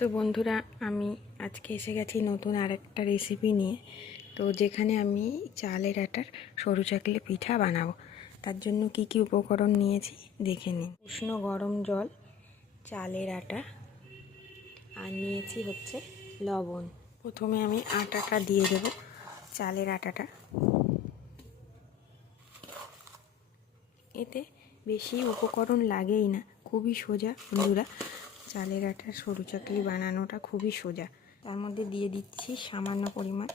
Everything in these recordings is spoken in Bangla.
তো বন্ধুরা, আমি আজকে এসে গেছি নতুন আরেকটা রেসিপি নিয়ে। তো যেখানে আমি চালের আটার সরু চাকলে পিঠা বানাবো। তার জন্য কি কি উপকরণ নিয়েছি দেখে নিন। উষ্ণ গরম জল, চালের আটা, আর নিয়েছি হচ্ছে লবণ। প্রথমে আমি আটাটা দিয়ে দেব চালের আটাটা। এতে বেশি উপকরণ লাগেই না, খুবই সোজা, বন্ধুরা। চালের আটার সরু চাকলি বানানোটা খুবই সোজা। তার মধ্যে দিয়ে দিচ্ছি সামান্য পরিমাণ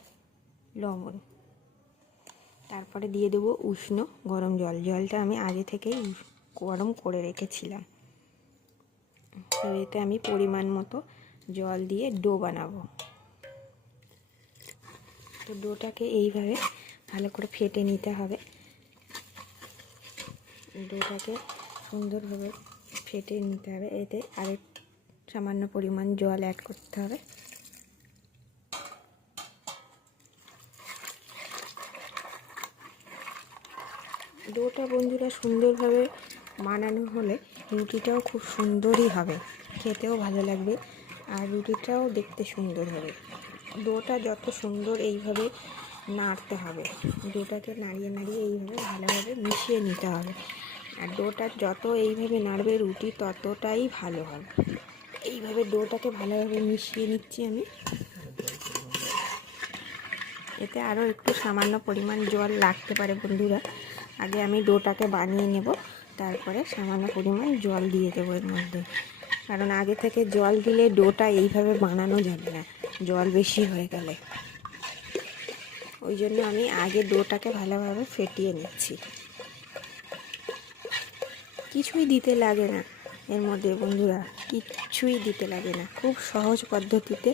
লবণ। তারপরে দিয়ে দেবো উষ্ণ গরম জল। জলটা আমি আগে থেকেই গরম করে রেখেছিলাম। তো এতে আমি পরিমাণ মতো জল দিয়ে ডো বানাবো। তো ডোটাকে এইভাবে ভালো করে ফেটে নিতে হবে। ডোটাকে সুন্দরভাবে ফেটে নিতে হবে। এতে আরেক সামান্য পরিমাণ জল অ্যাড করতে হবে। ডোটা বন্ধুরা সুন্দরভাবে বানানো হলে রুটিটাও খুব সুন্দরই হবে। খেতেও ভালো লাগবে আর রুটিটাও দেখতে সুন্দর হবে। ডোটা যত সুন্দর এইভাবে নাড়তে হবে, ডোটাকে নাড়িয়ে নাড়িয়ে এইভাবে ভালোভাবে মিশিয়ে নিতে হবে। আর ডোটা যত এইভাবে নাড়বে রুটি ততটাই ভালো হবে। এইভাবে ডোটাকে ভালোভাবে মিশিয়ে নিচ্ছি আমি। এতে আরও একটু সামান্য পরিমাণ জল লাগতে পারে বন্ধুরা। আগে আমি ডোটাকে বানিয়ে নেব, তারপরে সামান্য পরিমাণ জল দিয়ে দেবো এর মধ্যে। কারণ আগে থেকে জল দিলে ডোটা এইভাবে বানানো যাবে না, জল বেশি হয়ে গেলে। ওই জন্য আমি আগে ডোটাকে ভালোভাবে ফেটিয়ে নিচ্ছি। কিছুই দিতে লাগে না এর মধ্যে বন্ধুরা। কিচ্ছুই দিতে লাগে না। খুব সহজ পদ্ধতিতে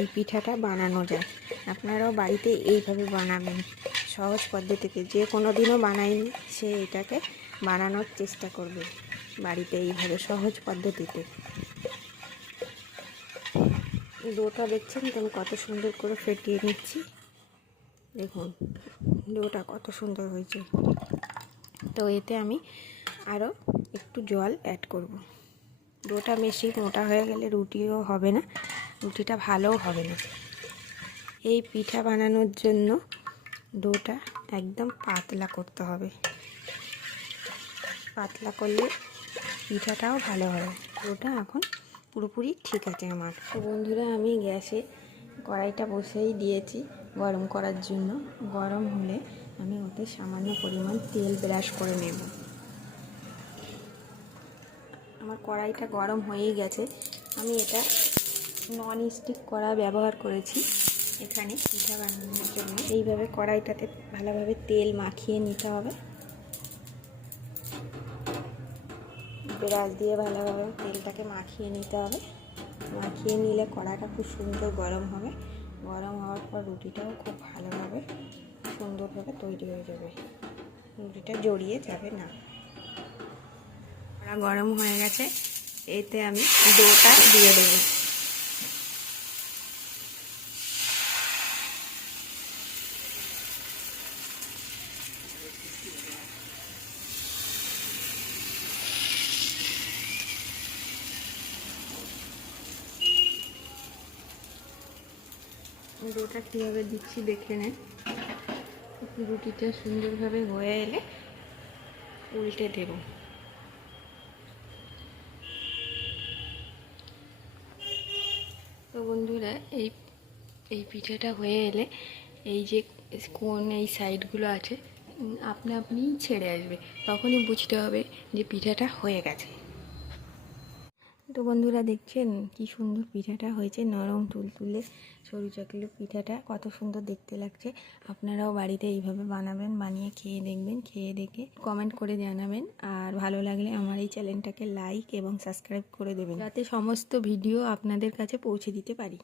এই পিঠাটা বানানো যায়। আপনারাও বাড়িতে এইভাবে বানাবেন। সহজ পদ্ধতিতে যে কোনো দিনও বানায়নি সে এটাকে বানানোর চেষ্টা করবে বাড়িতে এইভাবে সহজ পদ্ধতিতে। ডোটা দেখছেন? তো আমি কত সুন্দর করে ফেটিয়ে নিচ্ছি। দেখুন, ডোটা কত সুন্দর হয়েছে। তো এতে আমি আরও একটু জল অ্যাড করব। ডোটা বেশি মোটা হয়ে গেলে রুটিও হবে না, রুটিটা ভালোও হবে না। এই পিঠা বানানোর জন্য ডোটা একদম পাতলা করতে হবে। পাতলা করলে পিঠাটাও ভালো হবে ডোটা এখন পুরোপুরি ঠিক আছে আমার। তো বন্ধুরা, আমি গ্যাসে কড়াইটা বসেই দিয়েছি গরম করার জন্য। গরম হলে আমি ওতে সামান্য পরিমাণ তেল ব্রাশ করে নেব। আমার কড়াইটা গরম হয়ে গেছে। আমি এটা নন স্টিক কড়া ব্যবহার করেছি এখানে পিঠা বানানোর জন্য। এইভাবে কড়াইটাতে ভালোভাবে তেল মাখিয়ে নিতে হবে। ব্রাশ দিয়ে ভালোভাবে তেলটাকে মাখিয়ে নিতে হবে। মাখিয়ে নিলে কড়াটা খুব সুন্দর গরম হবে। গরম হওয়ার পর রুটিটাও খুব ভালোভাবে সুন্দরভাবে তৈরি হয়ে যাবে। রুটিটা জড়িয়ে যাবে না। গরম হয়ে গেছে, এতে আমি ডোটা দিয়ে দেবো। ডোটা কীভাবে দিচ্ছি দেখে নেন রুটিটা সুন্দরভাবে হয়ে এলে উল্টে দেব। বন্ধুরা, এই এই পিঠাটা হয়ে এলে এই যে কোন এই সাইডগুলো আছে আপনা আপনিই ছেড়ে আসবে। তখনই বুঝতে হবে যে পিঠাটা হয়ে গেছে। তো বন্ধুরা, দেখছেন কি সুন্দর পিঠাটা হয়েছে, নরম তুলতুলে সরু চাকলি পিঠাটা, কত সুন্দর দেখতে লাগছে। আপনারাও বাড়িতে এইভাবে বানাবেন, বানিয়ে খেয়ে দেখবেন, খেয়ে দেখে কমেন্ট করে জানাবেন। আর ভালো লাগলে আমার এই চ্যানেলটাকে লাইক এবং সাবস্ক্রাইব করে দেবেন। যাতে সমস্ত ভিডিও আপনাদের কাছে পৌঁছে দিতে পারি।